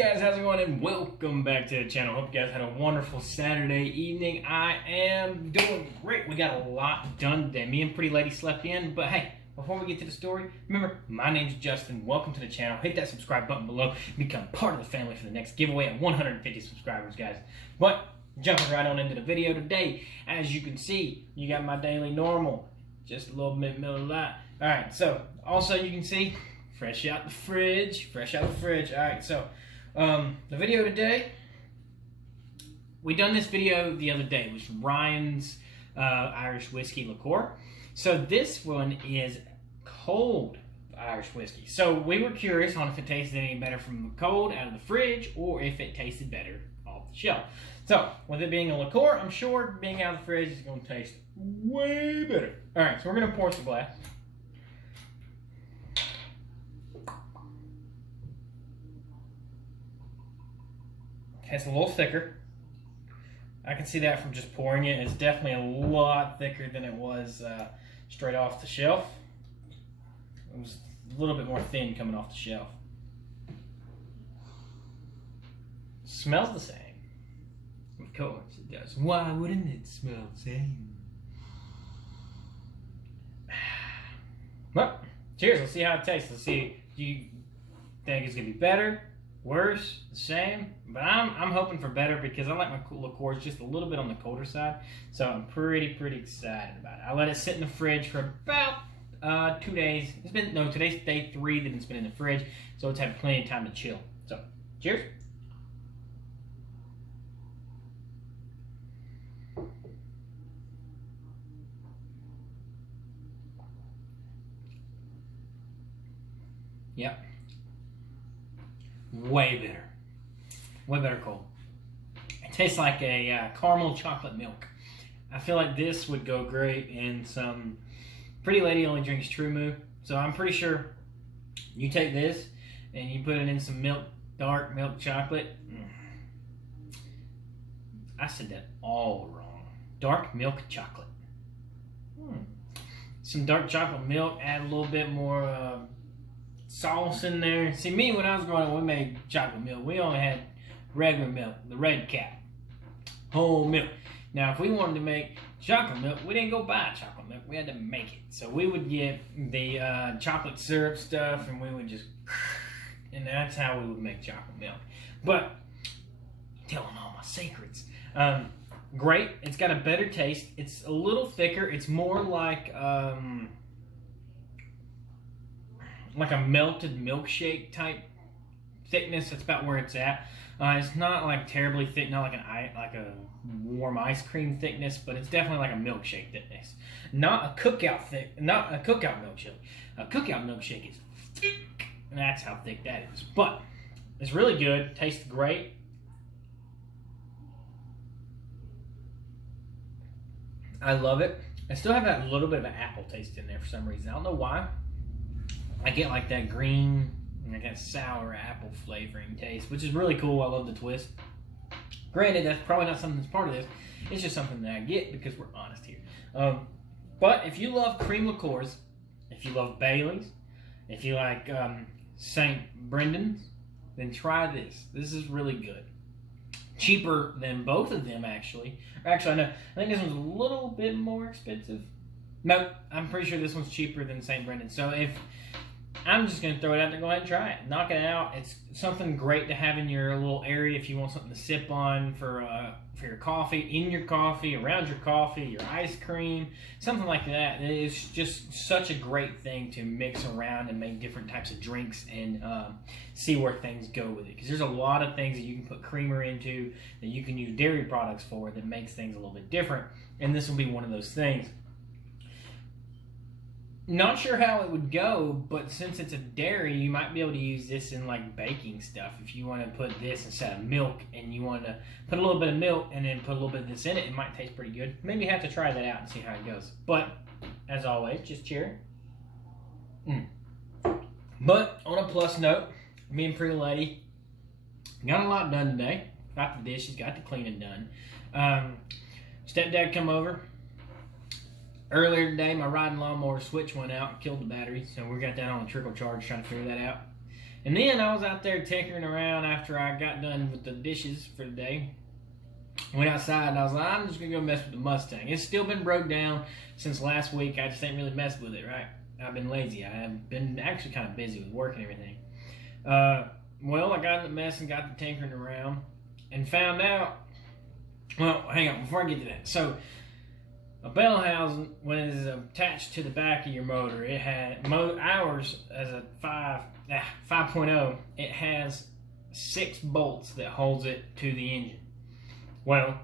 guys, how's it going? And welcome back to the channel. Hope you guys had a wonderful Saturday evening. I am doing great. We got a lot done today. Me and Pretty Lady slept in, but hey, before we get to the story, remember, my name's Justin. Welcome to the channel. Hit that subscribe button below. Become part of the family for the next giveaway at 150 subscribers, guys. But jumping right on into the video today, as you can see, you got my daily normal. Just a little bit middle of the night. Alright, so also you can see fresh out the fridge. Alright, so the video today, we done this video the other day. It was Ryan's Irish whiskey liqueur. So this one is cold Irish whiskey. So we were curious on if it tasted any better from the cold out of the fridge or if it tasted better off the shelf. So with it being a liqueur, I'm sure being out of the fridge is going to taste way better. Alright, so we're going to pour some glass. It's a little thicker. I can see that from just pouring it. It's definitely a lot thicker than it was straight off the shelf. It was a little bit more thin coming off the shelf. Smells the same. Of course it does. Why wouldn't it smell the same? Well, cheers. Let's see how it tastes. Let's see. Do you think it's going to be better? Worse, the same, but I'm hoping for better because I like my liqueurs just a little bit on the colder side, so I'm pretty excited about it. I let it sit in the fridge for about 2 days. Today's day 3 that it's been in the fridge, so it's had plenty of time to chill. So, cheers. Yep. Way better cold. It tastes like a caramel chocolate milk. I feel like this would go great in some. Pretty Lady only drinks True Moo, so I'm pretty sure you take this and you put it in some milk, dark milk chocolate. I said that all wrong. Dark milk chocolate. Some dark chocolate milk, add a little bit more sauce in there. See, me, when I was growing up, we made chocolate milk. We only had regular milk, the red cap, whole milk. Now, if we wanted to make chocolate milk, we didn't go buy chocolate milk. We had to make it. So we would get the chocolate syrup stuff, and we would just, and that's how we would make chocolate milk. But, I'm telling all my secrets. Great. It's got a better taste. It's a little thicker. It's more like a melted milkshake type thickness. That's about where it's at. It's not like terribly thick, not like a warm ice cream thickness, but it's definitely like a milkshake thickness. Not a cookout milkshake. A cookout milkshake is thick, and that's how thick that is. But it's really good. Tastes great. I love it. I still have that little bit of an apple taste in there for some reason. I don't know why. I get like that green, like that sour apple flavoring taste, which is really cool. I love the twist. Granted, that's probably not something that's part of this. It's just something that I get because we're honest here. But if you love cream liqueurs, if you love Bailey's, if you like St. Brendan's, then try this. This is really good. Cheaper than both of them, actually. Actually, no, I think this one's a little bit more expensive. No, I'm pretty sure this one's cheaper than St. Brendan's. So if I'm just going to throw it out there, go ahead and try it. Knock it out. It's something great to have in your little area if you want something to sip on for your coffee, in your coffee, around your coffee, your ice cream, something like that. It's just such a great thing to mix around and make different types of drinks and see where things go with it. Because there's a lot of things that you can put creamer into that you can use dairy products for that makes things a little bit different. And this will be one of those things. Not sure how it would go, but since it's a dairy, you might be able to use this in like baking stuff. If you want to put this instead of milk and you want to put a little bit of milk and then put a little bit of this in it, it might taste pretty good. Maybe have to try that out and see how it goes. But, as always, just cheer. But, on a plus note, me and Pretty Lady got a lot done today. Got the dishes, got the cleaning done. Stepdad come over. Earlier today, my riding lawnmower switch went out and killed the battery, so we got that on a trickle charge trying to figure that out. And then I was out there tinkering around after I got done with the dishes for the day. Went outside and I was like, I'm just going to go mess with the Mustang. It's still been broke down since last week. I just ain't really messed with it, right? I've been lazy. I have been actually kind of busy with work and everything. Well, I got in the mess and got the tinkering around and found out, well, hang on, before I get to that. So, a bell housing, when it is attached to the back of your motor, it had, ours as a 5.0, it has 6 bolts that holds it to the engine. Well,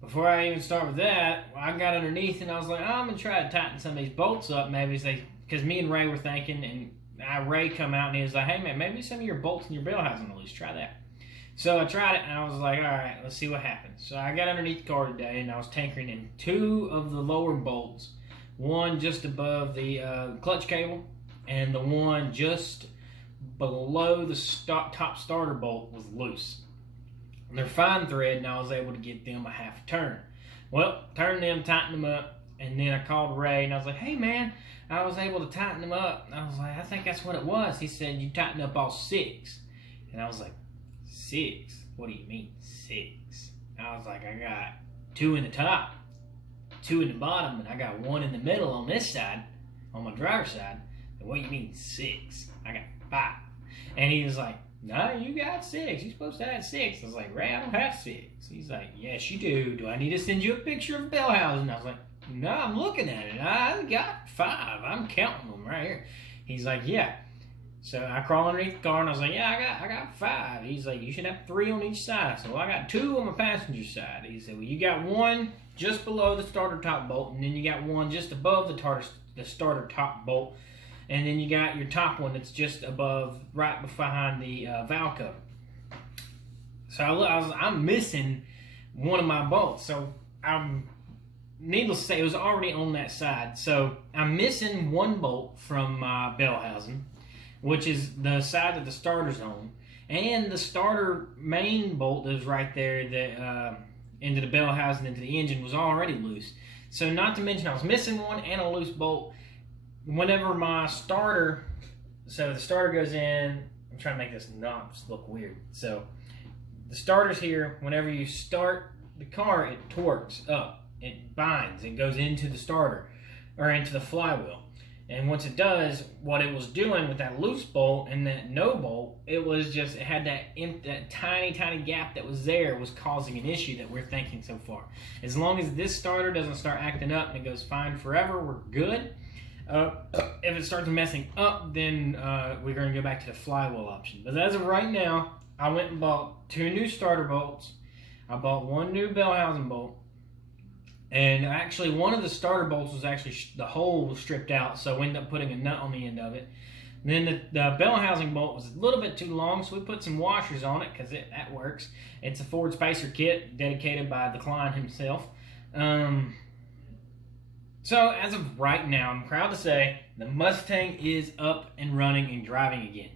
before I even start with that, I got underneath and I was like, oh, I'm going to try to tighten some of these bolts up, maybe, because me and Ray were thinking, and Ray come out and he was like, hey man, maybe some of your bolts in your bell housing are loose, try that. So I tried it and I was like, all right, let's see what happens. So I got underneath the car today and I was tinkering in 2 of the lower bolts, one just above the clutch cable and the one just below the top starter bolt was loose. They're fine thread and I was able to get them a half turn. Well, turned them, tightened them up, and then I called Ray and I was like, hey man, I was able to tighten them up. I was like, I think that's what it was. He said, you tightened up all 6. And I was like, 6? What do you mean 6? I was like, I got 2 in the top, 2 in the bottom, and I got 1 in the middle on this side, on my driver's side. And what do you mean 6? I got 5. And he was like, no, you got 6. You're supposed to have 6. I was like, Ray, I don't have 6. He's like, yes, you do. Do I need to send you a picture of bell housing? I was like, no, I'm looking at it. I got 5. I'm counting them right here. He's like, yeah. So I crawl underneath the car and I was like, yeah, I got 5. He's like, you should have 3 on each side. So I got 2 on the passenger side. He said, well, you got 1 just below the starter top bolt, and then you got 1 just above the starter top bolt, and then you got your top one that's just above, right behind the valve cover. So I'm missing one of my bolts. So needless to say, it was already on that side. So I'm missing 1 bolt from my bell housing, which is the side that the starter's on, and the starter main bolt that was right there that into the bell housing, into the engine, was already loose. So not to mention I was missing 1 and a loose bolt. Whenever my starter, so the starter goes in, I'm trying to make this not look weird. So the starter's here. Whenever you start the car, it torques up, it binds, it goes into the starter, or into the flywheel. And once it does, what it was doing with that loose bolt and that no bolt, it had that tiny gap that was there, was causing an issue that we're thinking so far. As long as this starter doesn't start acting up and it goes fine forever, we're good. If it starts messing up, then we're going to go back to the flywheel option. But as of right now, I went and bought 2 new starter bolts. I bought 1 new bell housing bolt. And actually, one of the starter bolts was actually, the hole was stripped out, so we ended up putting a nut on the end of it. And then the bell housing bolt was a little bit too long, so we put some washers on it, because that works. It's a Ford Spacer kit, dedicated by the Klein himself. So, as of right now, I'm proud to say the Mustang is up and running and driving again.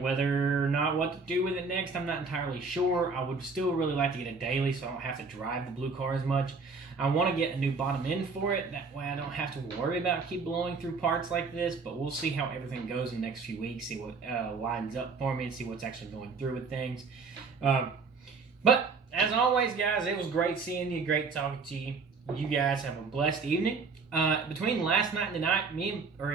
Whether or not what to do with it next, I'm not entirely sure. I would still really like to get a daily so I don't have to drive the blue car as much. I want to get a new bottom end for it. That way I don't have to worry about keep blowing through parts like this. But we'll see how everything goes in the next few weeks. See what lines up for me and see what's actually going through with things. But as always, guys, it was great seeing you. Great talking to you. You guys have a blessed evening. Between last night and tonight,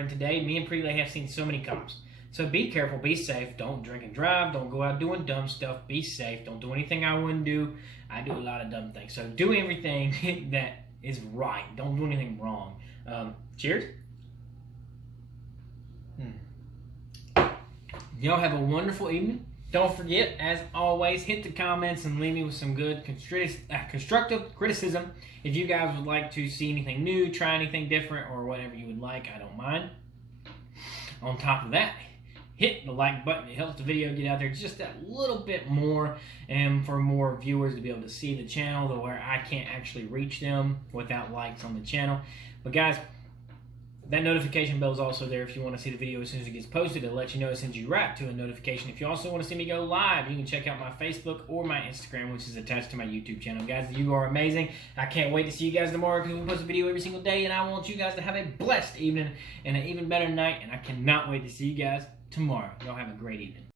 today, me and Prelay have seen so many cops. So be careful, be safe. Don't drink and drive. Don't go out doing dumb stuff. Be safe. Don't do anything I wouldn't do. I do a lot of dumb things. So do everything that is right. Don't do anything wrong. Cheers. Y'all have a wonderful evening. Don't forget, as always, hit the comments and leave me with some good constructive criticism. If you guys would like to see anything new, try anything different, or whatever you would like, I don't mind. On top of that, hit the like button. It helps the video get out there just that little bit more, and for more viewers to be able to see the channel, to where I can't actually reach them without likes on the channel. But guys, that notification bell is also there if you want to see the video as soon as it gets posted. It'll let you know it sends you right to a notification. If you also want to see me go live, you can check out my Facebook or my Instagram, which is attached to my YouTube channel. Guys, you are amazing. I can't wait to see you guys tomorrow, because we post a video every single day, and I want you guys to have a blessed evening and an even better night, and I cannot wait to see you guys tomorrow. Y'all have a great evening.